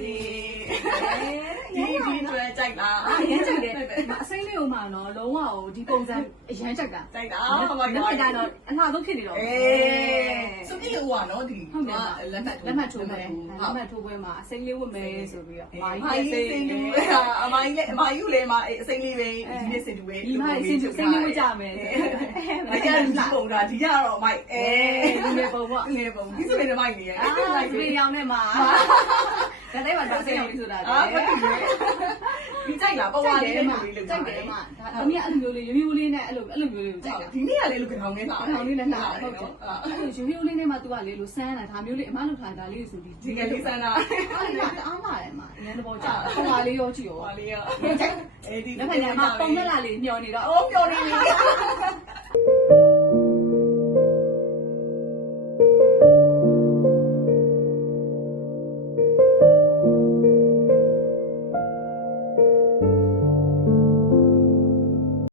ဒီတွေ့ကြိုက်လားရမ်းကြိုက်တယ်အစိမ့်လေးကိုမှနော်လုံးဝဒီပုံစံအရမ်းကြိုက်တာကြိုက်တာဟုတ်ပါဘူးဒါတော့အလှဆုံးဖြစ်နေတော့စုပ်ပြီးလို့ကနော်ဒီလက်မှတ်ထိုးပွဲမှာအစိမ့်လေးဝတ်မယ်ဆိုပြီးတော့အမကြီးစင်တူအမကြီးလည်းအစိမ့်လေးပဲဒီနေ့စင်တူပဲဒီမှာစင်တူစိမ့်လေးဝတ်ကြမယ်မကြဘူးဒီပုံတာဒီကြတော့အမိုက်ဒီလေပုံပေါ့ငယ်ပုံဒီဆိုရင်မိုက်နေရဒီရောင်နဲ့မှာဒါလေးပါတော့စိမ့်ရောင်ဆိုတာဒီကြိုက်လားပုံဝါလေးနဲ့မျိုးလေးလို့ကြိုက်တယ်မှာဒါအမေအဲ့လိုမျိုးလေးရိုးရိုးလေးနဲ့အဲ့လိုမျိုးလေးကိုကြိုက်တာဒီနေ့ကလည်းလူကောင်လေးလာကောင်လေးနဲ့လာဟုတ်တယ်အဲ့လိုရိုးရိုးလေးနဲ့မှ तू ကလေလို့စမ်းတာဒါမျိုးလေးအမလုပ်ထားတာလေးဆိုဒီကလေးစမ်းတာအားလာတယ်မှာအရင်တော့ကြာဟိုဟာလေးရောကြည့်ရောဟာလေးရောဒီလက်ဖက်ညမှာပုံသက်လာလေးမျောနေတော့မျောနေပြီ